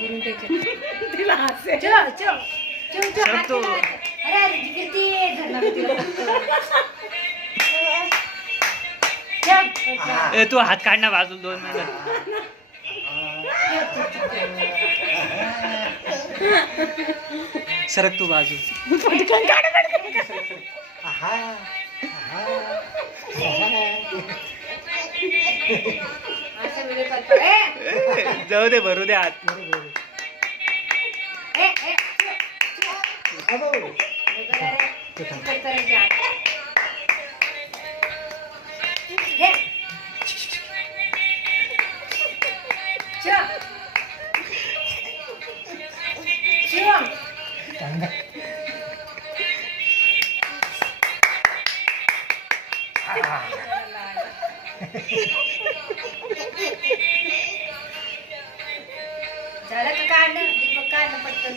वरून त्याच्या तिला हसे चो चो चो चो हात तो. केला. अरे अरे किती धरला मी तिला ठेव. ए, तू हात काढ ना बाजूला 2 मिनिटं. सरक तू बाजू. अशा वेळी करतो. ए, जाऊ दे भरू दे हात. ए, ए, चो, चो. वगैरे रे. चिकट करायचे हात. हे. चो. चो. झालं का काढणं दीपक काढणं पटकन